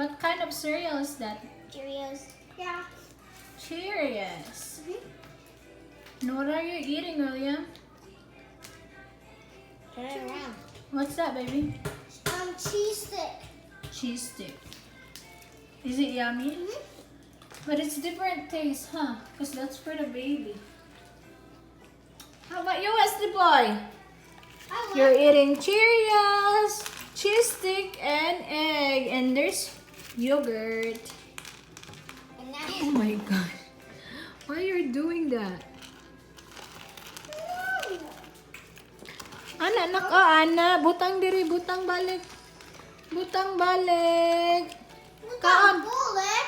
What kind of cereal is that? Cheerios. Yeah. Cheerios. And what are you eating, William? Turn it around. What's that, baby? Cheese stick. Cheese stick. Is it yummy? But it's different taste, huh? Because that's for the baby. How about you, Whesley boy? You're eating Cheerios, cheese stick, and egg. And there's yogurt. And now Oh my gosh. Why are you doing that? Ana, nako, Ana. Butang diri, butang balik. Butang balik. Kaon. bullet.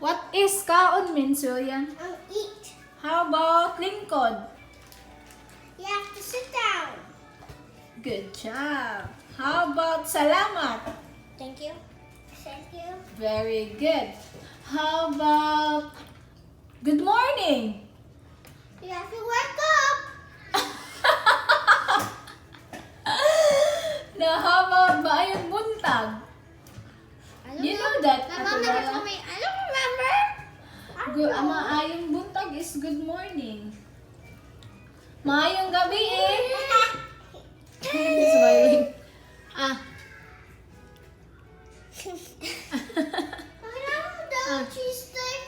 What is kaon means, William? Eat. How about lingkod? You have to sit down. Good job. How about salamat? Thank you. Thank you. Very good. How about good morning? You have to wake up. Now, how about maayong buntag? You know that, My mom never told me. I don't remember. Maayong buntag is good morning. Maayong gabi eh. Smiling. Ah. Can I have a double cheese stick?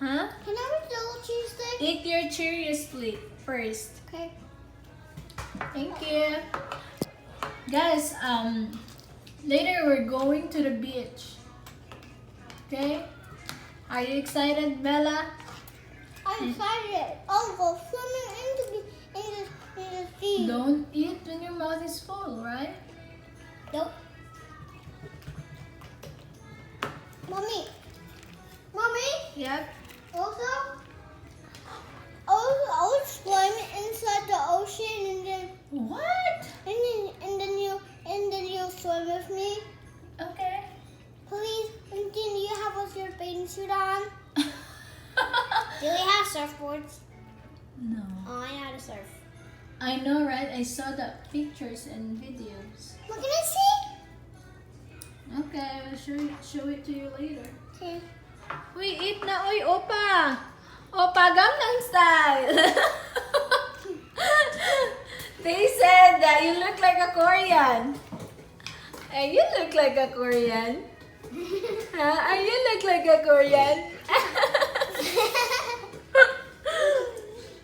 Huh? Can I have a double cheese stick? Eat your Cheerios plate first. Okay. Thank you. Guys, later we're going to the beach. Okay? Are you excited, Bella? I'm excited. I'll go swimming in the sea. Don't eat when your mouth is full, right? Nope. Mommy. Mommy. Yep. Also, I was swimming inside the ocean, and then What? and then you'll swim with me, Okay. please. And then you have your bathing suit on. Do we have surfboards? No. Oh, I know how to surf. I know, right? I saw the pictures and videos. What can I see? Okay, I will show it to you later. Okay. Uy, eat na. Uy, opa. Opa, Gangnam Style. They said that you look like a Korean. Hey, you look like a Korean. Huh? You look like a Korean.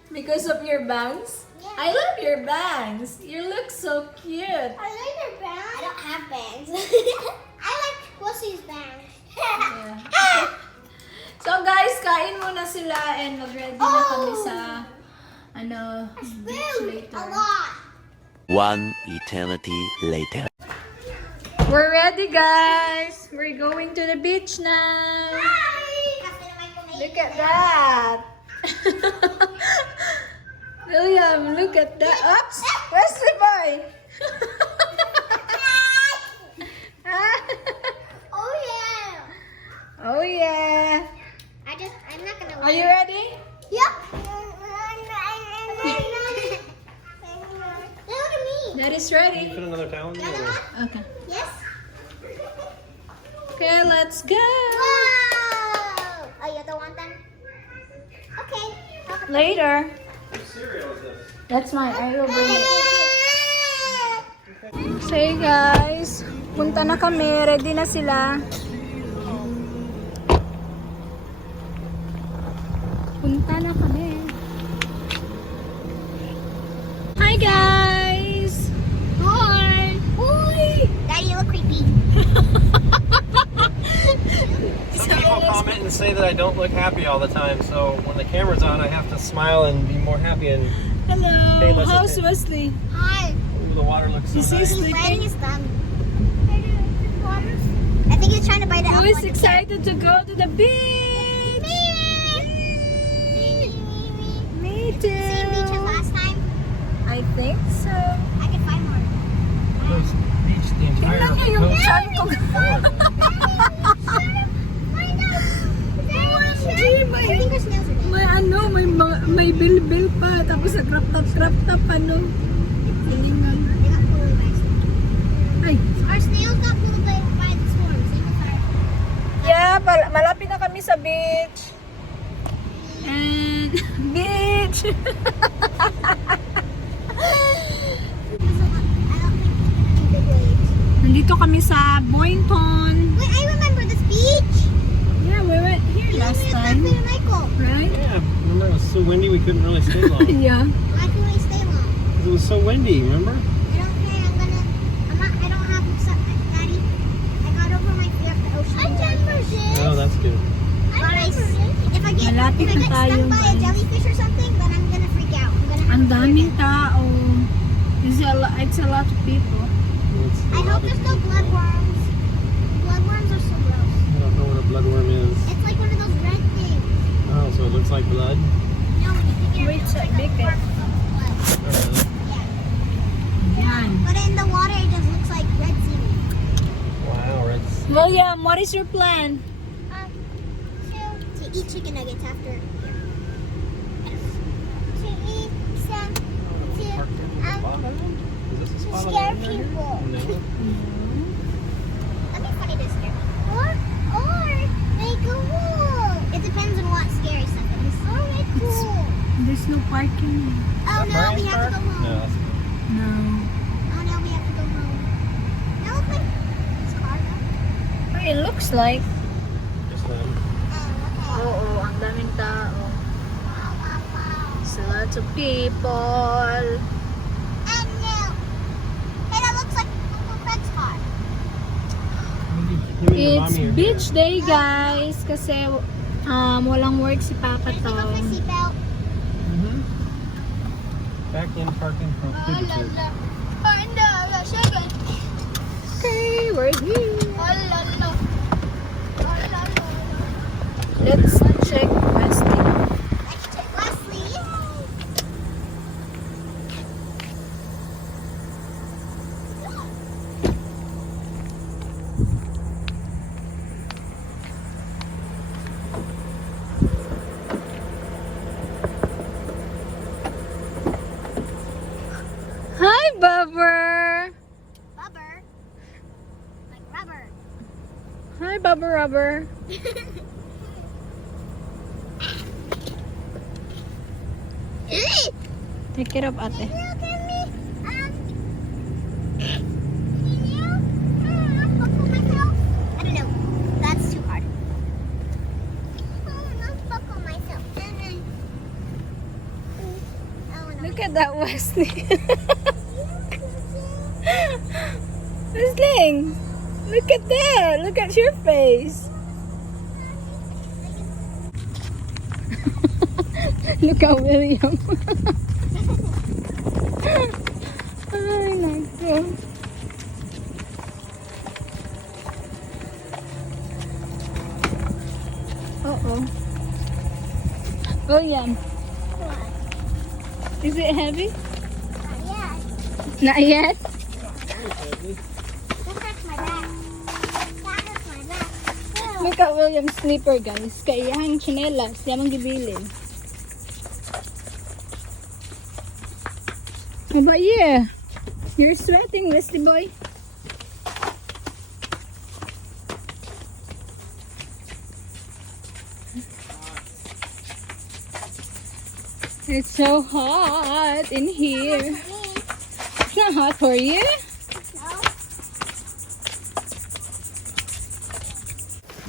Because of your bangs? Yeah. I love your bangs. You look so cute. I like your bangs. I don't have bangs. I like Whesley's bangs. Yeah. So guys, kain muna sila and mag-ready na kami sa beach later. A lot. One eternity later. We're ready, guys. We're going to the beach now. Look at that. William, look at that. Oops! Where's the boy? Oh yeah. Oh yeah. I'm not gonna. Are you ready? Yep. Look at me. That is Can you ready. put another towel in there? Another or- one? Okay. Yes. Okay, let's go. Wow. Oh, you don't want them? Okay. Later. What cereal is this? That's mine. I will bring it. Say guys, punta na kami. Ready na sila. Punta na kami. Hi guys! Hi! Hi! Daddy, you look creepy. Some people comment and say that I don't look happy all the time, so when the camera's on, I have to smile and be more happy. And Hello! Hey, let's How's sit. Wesley? Hi. ooh, the water looks so Is he nice. sleeping? Biting his thumb. I think he's trying to bite it Who off is like a excited to go to the beach? Me too. Same beach as last time. I think so. I can find more. Those beach the entire Tingnan niyo yung coast. chan ko. I think there's nails in it. May ano, may bil-bil pa. Tapos sa crop top, ano. Galingan. They got pulled by Ay, our snails got pulled by the storm. Same with our na, malapit na kami sa beach. And beach. Nandito kami sa Boynton. Wait, I remember this beach. Yeah, we went here last time. Right? Yeah, remember it was so windy we couldn't really stay long. Yeah. Why couldn't we stay long? It was so windy, remember? I don't care. I don't have some, Daddy. I got over my fear of the ocean. I remember this. Oh, that's good. If I get Malapit na tayo, stung by a guys. jellyfish or something, then I'm gonna freak out. Ang daming tao. It's a lot of people. I hope there's no bloodworms. Bloodworms are so gross. I don't know what a bloodworm is. It's like one of those red things. Oh, so it looks like blood? No, when you pick it up, Wait, it looks like big a bit. blood. Yeah. Yan. But in the water, it just looks like red seaweed. Wow, Red's. William, what is your plan? To eat chicken nuggets after here. To eat some. Is this a spot on Scare land down here? people. No. That'd be funny to scare people. Or make a wall. It depends on what scary stuff it is. Or make cool. There's no parking. Oh no, we have to go home. No, that's good. No. Oh no, we have to go home. That looks like this car though. It looks like. Just them. Oh, okay. Oo, ang daming tao. There's lots of people. And no. Hey, that looks like Uncle Craig's car. It's beach day, guys. Kasi walang work si Papa Can I take off my Tom. seatbelt? Mm-hmm. Back in parking prohibited. Okay, we're here. Oh, la, la. Oh, la, la. Let's check Whesley. Let's check Whesley. Hi, Bubber. Rubber. Like rubber. Hi, Bubber Rubber. Take it up, ate. Can you give me, can you, buckle myself? I don't know. That's too hard. Not buckle myself. Oh, no. Look at that, Wesley. Wesling, look at that. Look at your face. Look at William. Ay, nako. Uh-oh. William, is it heavy? Yeah. Not yet. That hurts my back. That hurts my back. Look at William's slipper, guys. Kaiyahang chinelas. Yamang gibilin. How about you? You're sweating, Wesley boy. It's so hot in here. It's not hot for you?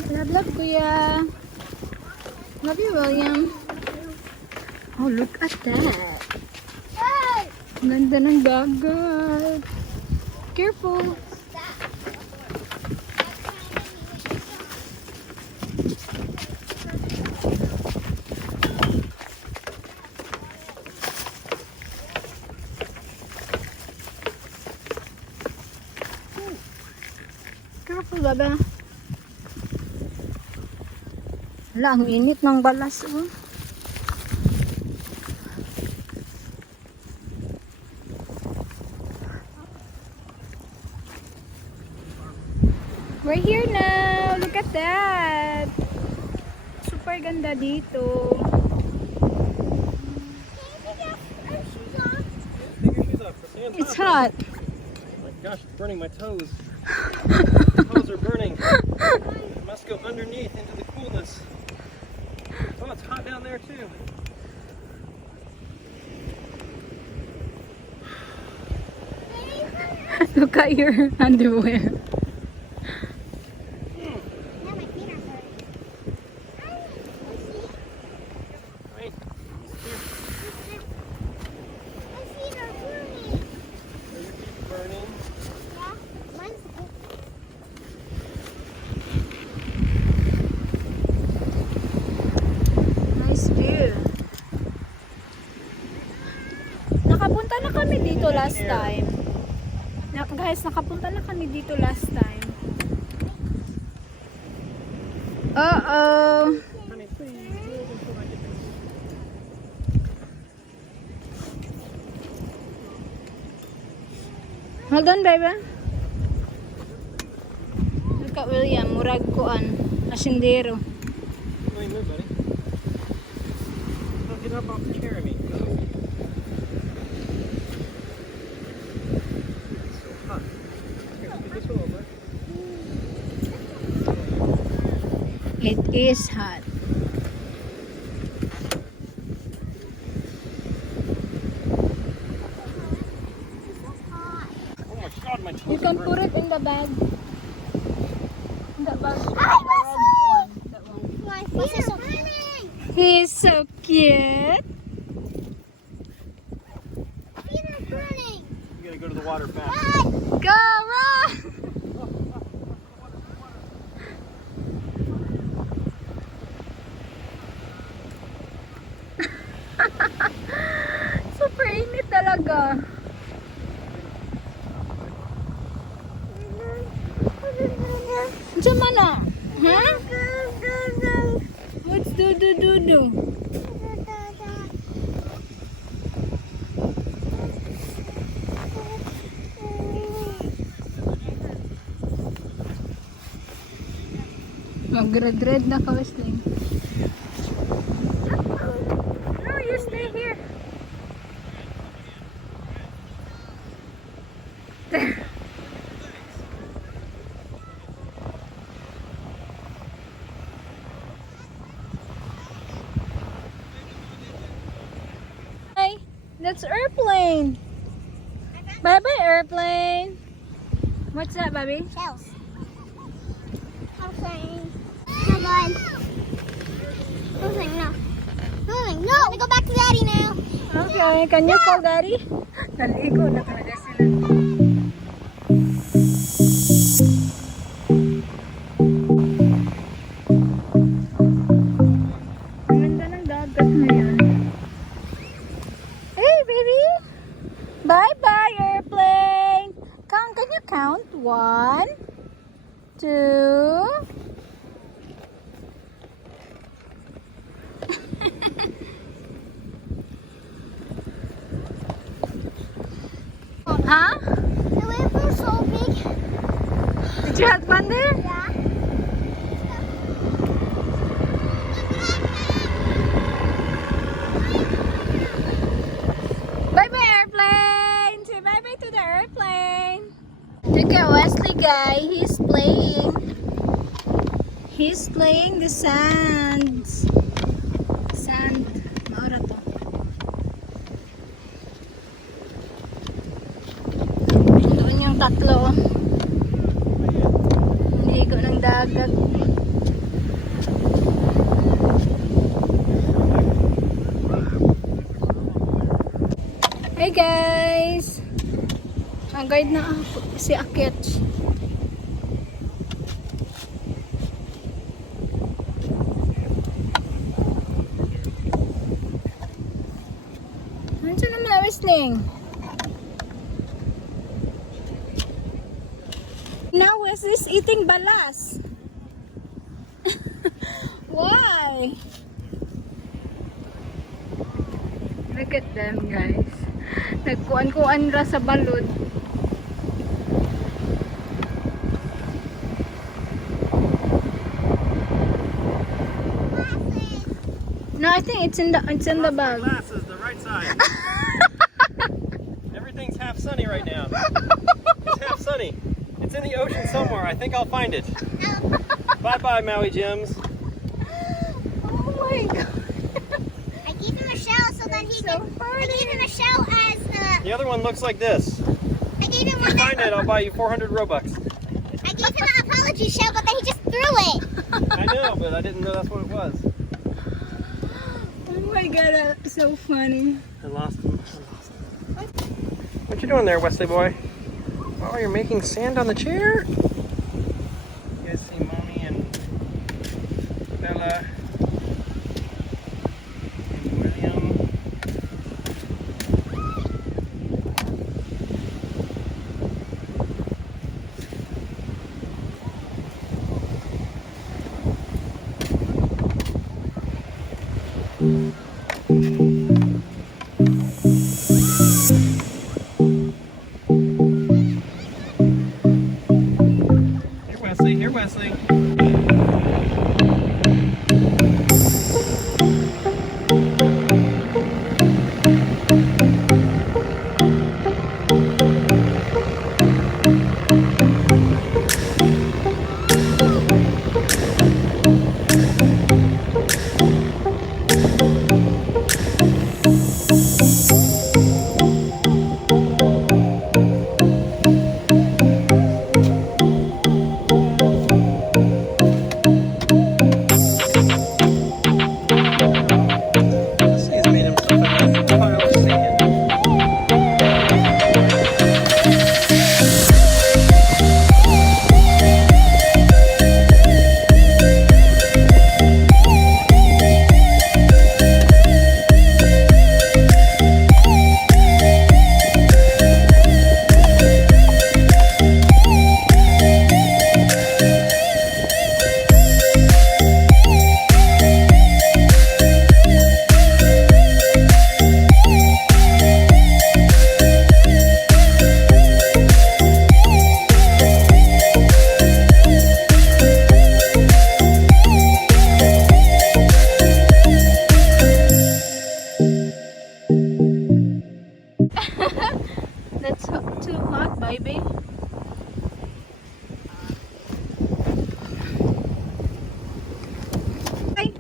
Love, love, kuya. Love you, William. Oh, look at that. Hey! Ganda ng dagat. Careful. Careful, baba. Wala, ang init ng balas. Oh. We're here now. Look at that. Super ganda dito. Take your shoes off. The sand's It's hot. Oh my gosh, it's burning my toes. My toes are burning. It must go underneath into the coolness. Oh, it's hot down there too. Look at your underwear. Now my feet are hurting. Right. My feet are burning. Are your feet burning? Yeah, mine's good. Nice view. Nakapunta na kami dito last time. Guys, nakapunta na kami dito last time. Uh-oh. Honey, please. Move until I get this. Hold on, baby. Look at William. Murag kuan. Asindero. Let me move, buddy. Don't get up off the chair, I mean. It's so hot. Here, put this one over. It is hot. Oh my god, my toes You can are put burning. it in the bag. In the bag. That one. My feet are burning. He's so cute. My feet are burning. You gotta go to the water fast. Go, run! Super init talaga. Diyan mana? Ha? What's do? Mag-red na ka, Whesley. No, you stay here. Hi, that's airplane. Bye bye airplane. What's that, baby? Shells. Okay. Come on. Moving, no. Moving, no. We go back to Daddy now. Okay, can you call daddy? Naligo na talaga sila. Ang ganda ng dagat ngayon. Hey, baby! Bye-bye, airplane! Can you count? 1, 2... Huh? The wave was so big. Did you have fun there? Yeah. Bye-bye, airplane! Say bye-bye to the airplane! Look at Whesley, guy. He's playing. He's playing the sands. Sand. Maura to. Doon yung tatlo. Ligo ng dagat. Hey guys! Ang guide na ako, si Aketch. Nandiyan naman na Whesley. Now Whesley's eating balas. Why? Look at them guys. Nagkuan-kuan ra sa balod. No, I think it's in the bag. Glasses, the right side. Everything's half sunny right now. It's half sunny. It's in the ocean somewhere. I think I'll find it. Bye-bye, Maui Gems. Oh my god. I gave him a shell so that he So can. funny. I gave him a shell as The other one looks like this. I gave him If you one. find it, I'll buy you 400 Robux. I gave him an apology shell, but then he just threw it. I know, but I didn't know that's what it was. Oh my god, that's so funny. I lost him. What you doing there, Whesley boy? Oh, you're making sand on the chair? You guys see Mommy and Bella and William. Here, Whesley. He's made himself a nice pile of sand. That's too hot, baby. Ay.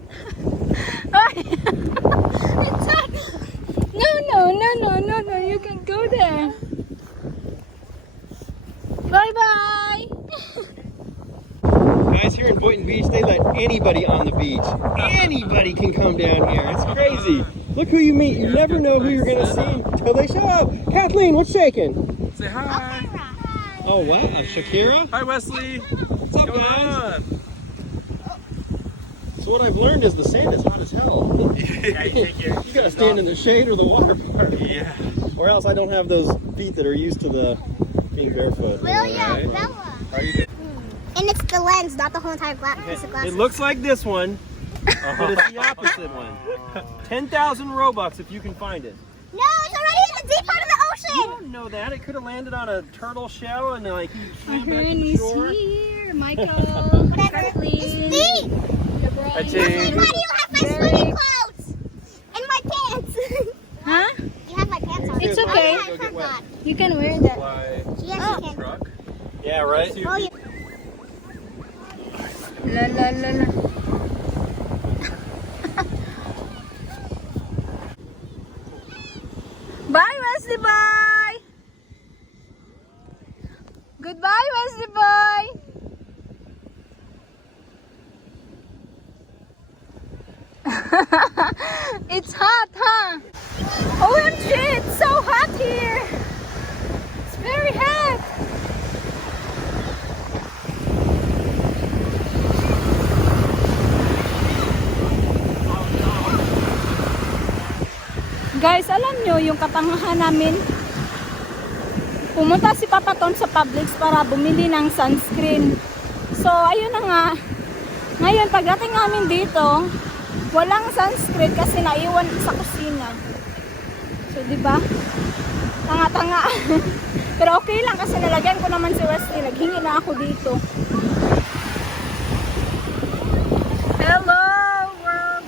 Ay. It's hot. No, you can go there. Bye-bye. Guys, here in Boynton Beach, they let anybody on the beach. Anybody can come down here. It's crazy. Look who you meet. You never know who you're going to see until they show up. Kathleen, what's shaking? Say hi. Oh, wow. Shakira? Hi, Wesley. What's up, Going guys? on? So what I've learned is the sand is hot as hell. Yeah, You got to stand in the shade or the water part. Yeah. Or else I don't have those feet that are used to the being barefoot. William, Alright. Bella. How are you doing? And it's the lens, not the whole entire piece of glass. It looks like this one, but it's the opposite one. 10,000 Robux if you can find it. No, it's already in the deep part of the You ocean. don't know that. It could have landed on a turtle shell and like he swam back Ahern to is shore. here. Michael. Whatever. It's Kathleen. deep. Hi, Why Jane. do you have my swimming clothes? And my pants. Huh? You have my pants on. It's Oh, okay. yeah, I forgot. You can wear that. Fly Yes, you can. truck. Yeah, right? Oh, yeah. La la la la. Bye, Whesley boy. Goodbye, Whesley boy. It's hot, huh? OMG, it's so hot here. It's very hot. Guys, alam nyo yung katangahan namin, pumunta si Papa Tom sa Publix para bumili ng sunscreen. So, ayun na nga. Ngayon, pagdating namin dito, walang sunscreen kasi naiwan sa kusina. So, di ba? Tanga-tanga. Pero okay lang kasi nalagyan ko naman si Whesley. Naghingi na ako dito. Hello, world!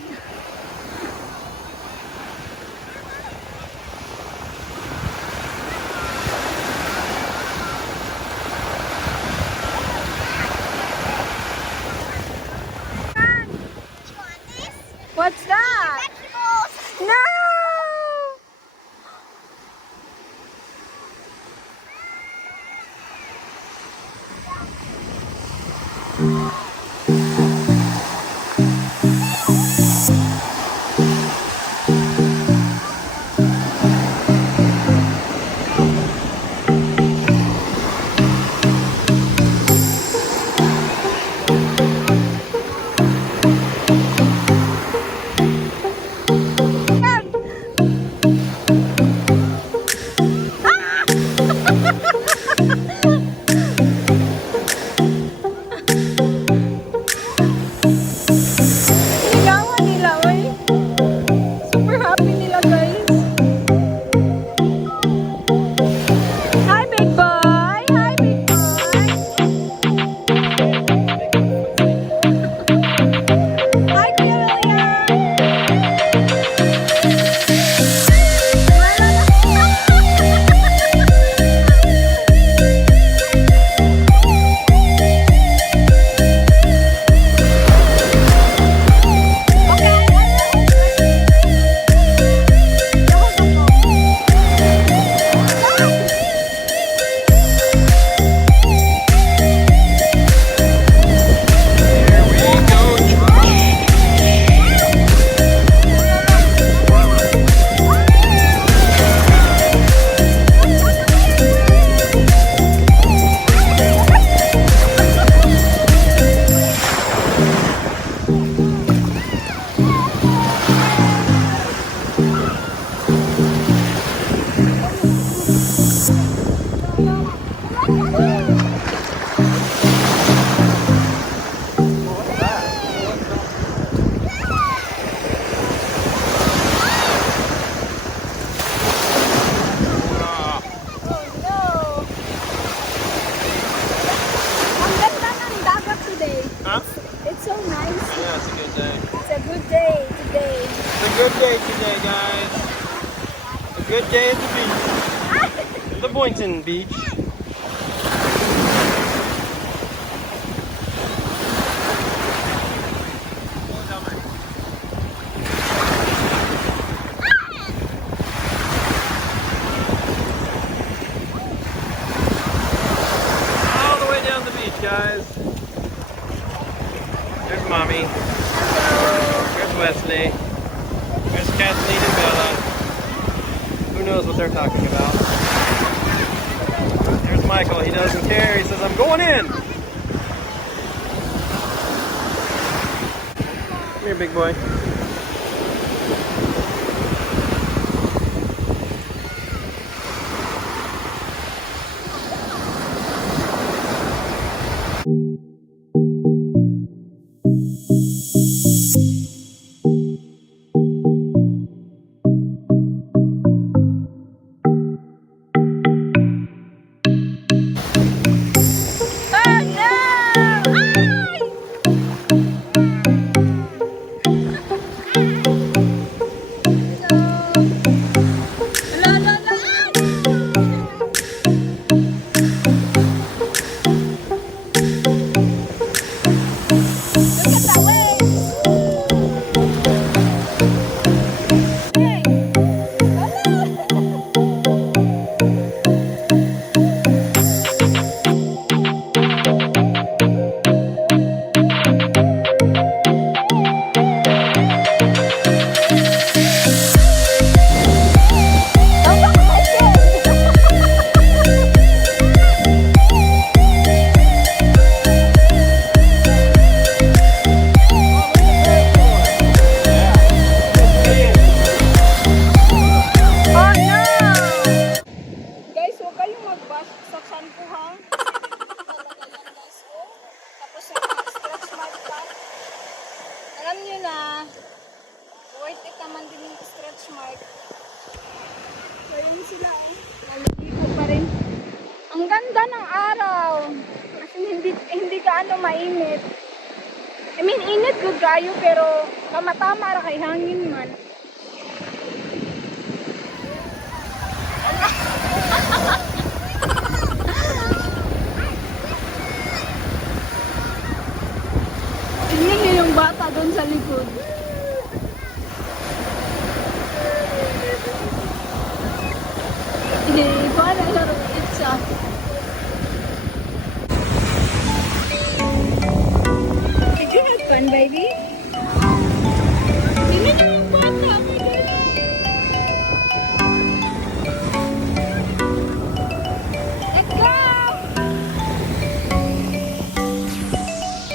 Good day at the beach. The Boynton Beach. All the way down the beach, guys. There's Mommy. There's Whesley. There's Kathleen and Bella. Who knows what they're talking about? There's Michael. He doesn't care. He says, I'm going in. Come here, big boy. Ang ganda ng araw. Kasi hindi gaano mainit. I mean, init good kayo pero kamatama ra kay hangin man. Tingnan niyo yung bata doon sa likod. Paano laro siya? Did you have fun, baby? Tingnan niyo yung bata. Oh my goodness. Let's go!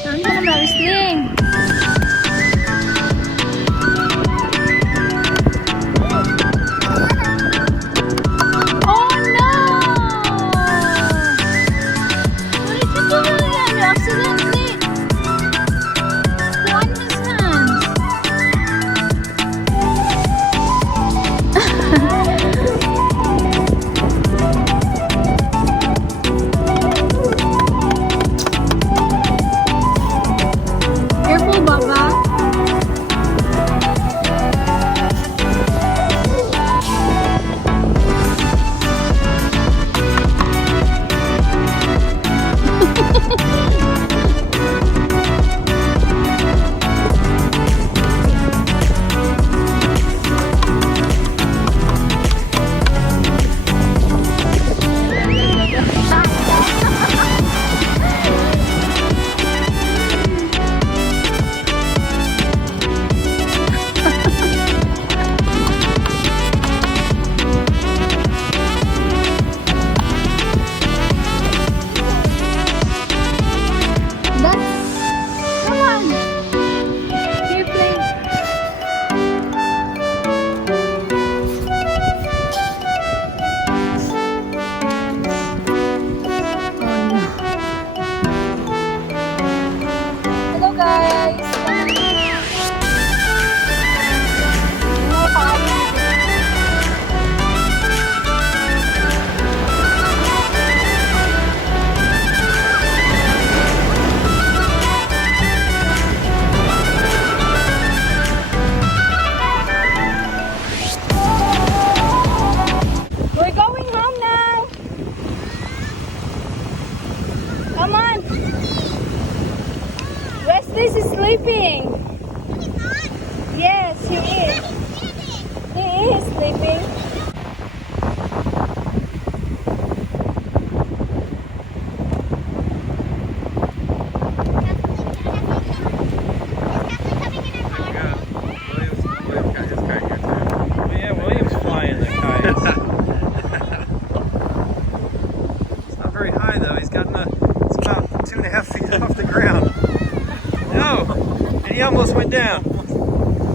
Saan ka naman, Whesley? Accidentally, Juan has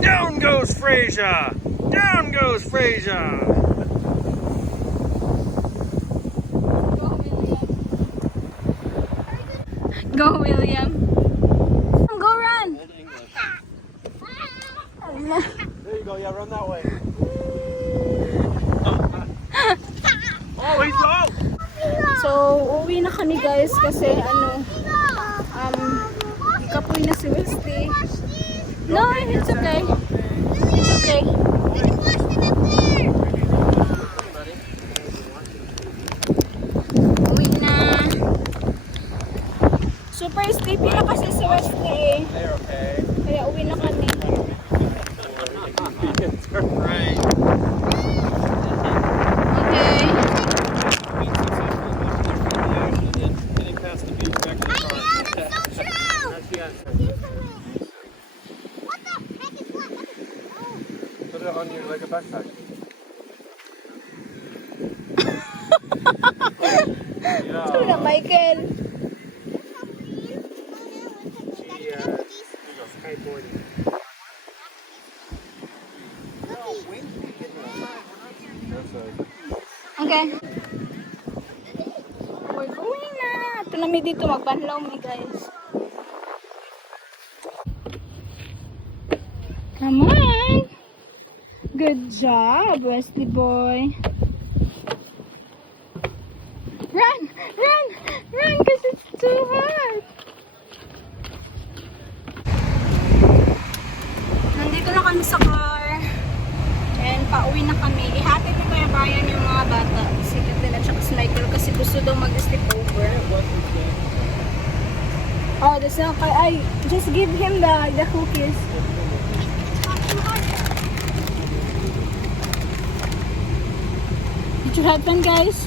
Down goes Frasier! Down goes Frasier! Go, William. Go run. There you go, yeah, run that way. Oh, he's out! So, uwi na kami guys kasi kapoy na si Whesley. No, it's okay. It's okay. Uwi na. Super sleepy na kasi si Whesley eh. They're okay. Kaya uwi na kami. Right. Okay. Getting past the beach back to the car. What the heck is that? Put it on your like a backpack. Sorry na, Michael. She goes skateboarding. Okay. We're going na. Ito na mi dito. Magbanlaw mi guys. Come on. Good job, Whesley boy. Run! Run! Run! Because it's too hard. Nandito na kami sa car. And pauwi na kami. Ihatid na kaya bayan yung mga bata. Si Katlin at saka si Michael kasi gusto daw mag-sleep over. Oh, that's not I just give him the cookies. Did you have fun, guys?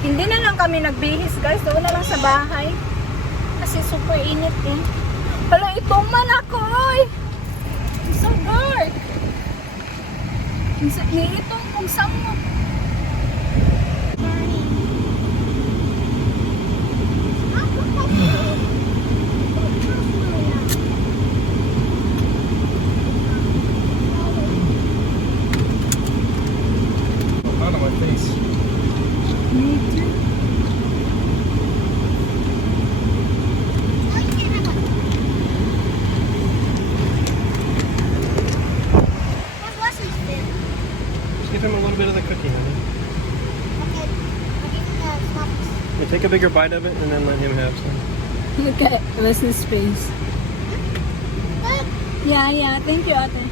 Hindi na lang kami nagbihis, guys. Doon na lang sa bahay. Kasi super init eh. Hala, itong man ako, oy! It's so dark. Itong kung saan mo. Out of my face. Me too. Give him a little bit of the cookie, honey. Okay, take a bigger bite of it and then let him have some. Look at Wesley's face. Yeah. Thank you, ate.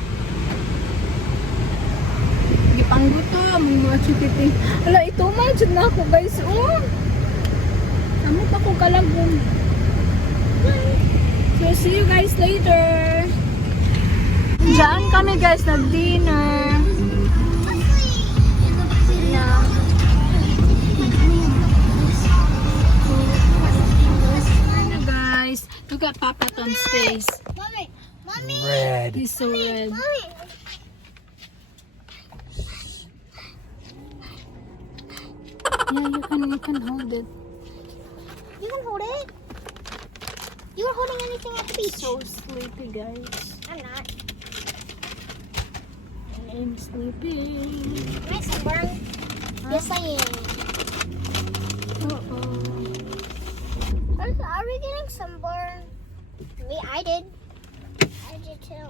Gipanggutom, mga chukiti. Hala, ito man, na ako, guys. Oh! Amot ako kalagong. So, see you guys later. Diyan kami, guys, nag-dinner. Yeah. Guys, look at Papa Tom's face. Mommy. Red. He's so red. Mommy. Yeah, you can hold it. You can hold it. You were holding anything at the beach. So sleepy, guys. I'm not. I'm sleeping. Am I sunburned? Yes, I am. Uh-oh. Are we getting sunburned? I did. I did too.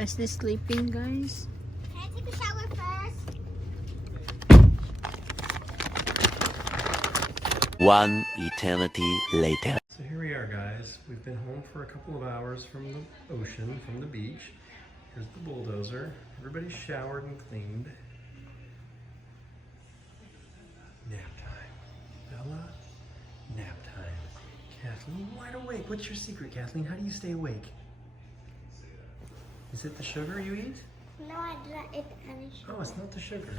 Wesley sleeping, guys. Can I take a shower first? One eternity later. So here we are, guys. We've been home for a couple of hours from the ocean, from the beach. Here's the bulldozer. Everybody's showered and cleaned. Nap time. Bella, nap time. Kathleen, wide awake. What's your secret, Kathleen? How do you stay awake? Is it the sugar you eat? No, I didn't eat any sugar. Oh, it's not the sugar.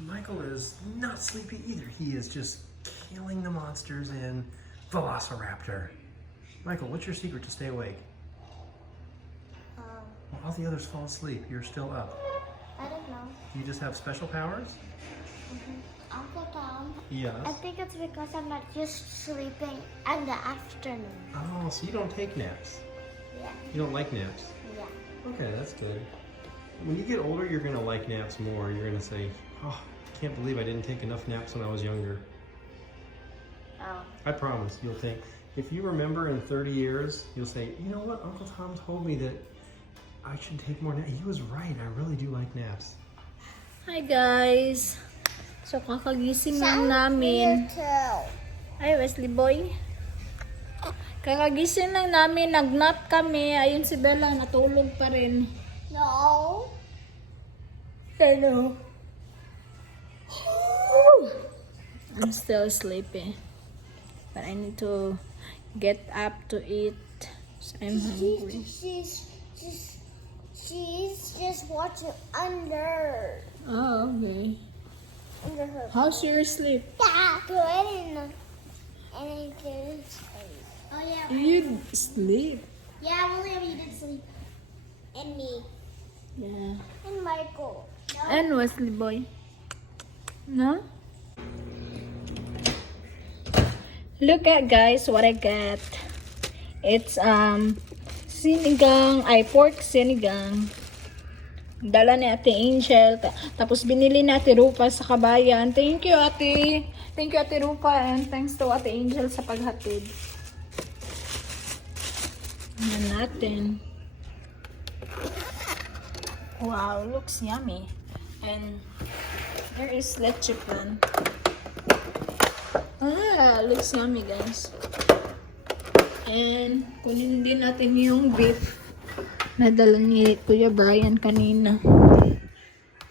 Michael is not sleepy either. He is just killing the monsters in Velociraptor. Michael, what's your secret to stay awake? Well, all the others fall asleep. You're still up. I don't know. Do you just have special powers? Uncle Tom. Yes. I think it's because I'm not just sleeping in the afternoon. Oh, so you don't take naps. Yeah. You don't like naps. Yeah. Okay, that's good. When you get older, you're gonna like naps more. You're gonna say, oh, I can't believe I didn't take enough naps when I was younger. Oh. I promise, you'll think, if you remember in 30 years, you'll say, you know what, Uncle Tom told me that I should take more naps. He was right, I really do like naps. Hi guys! So kakagising lang namin. Ay, Wesley boy. Kakagising lang namin, nag-nap kami. Ayun si Bella, natulog pa rin. No. Hello. I'm still sleepy. But I need to get up to eat. So I'm hungry. She's just watching under Oh, okay. her. How's your sleep? Yeah, good. And I didn't sleep. Oh yeah. You sleep. Yeah, William, you did sleep. And me. Yeah. And Michael. No? And Wesley boy. No? Look at guys what I got. It's sinigang, pork sinigang. Dala ni Ate Angel. Tapos binili ni Ate Rupa sa Kabayan. Thank you Ate. Thank you Ate Rupa and thanks to Ate Angel sa paghatid. Ayan natin. Wow, looks yummy. And there is leche plan. Looks yummy guys. And kunin din natin yung beef na dala ni Kuya Brian kanina.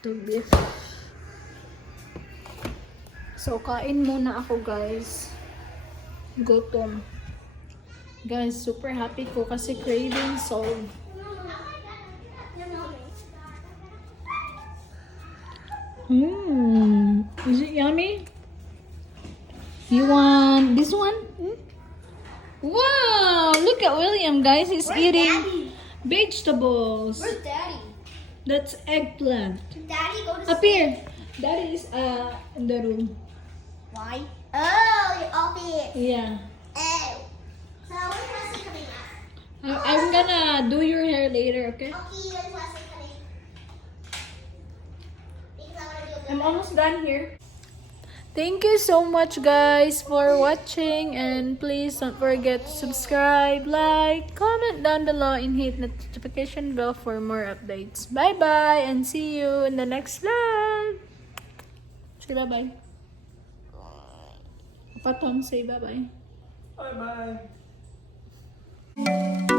Ito beef. So kain muna ako guys. Gutom. Guys, super happy ko kasi craving solved. Is it yummy? You want this one? Wow! Look at William, guys. He's eating vegetables. Where's Daddy? That's eggplant. Daddy, go to Up here. Daddy is in the room. Why? Oh, you're off here. Yeah. Oh. So when's Wesley coming back? I'm gonna do your hair later, okay? Okay, when's Wesley coming? Because I want to do a I'm almost done here. Thank you so much guys for watching, and please don't forget to subscribe, like, comment down below, and hit the notification bell for more updates. Bye bye and see you in the next vlog. Say bye bye. Papa Tom, say bye bye. Bye bye.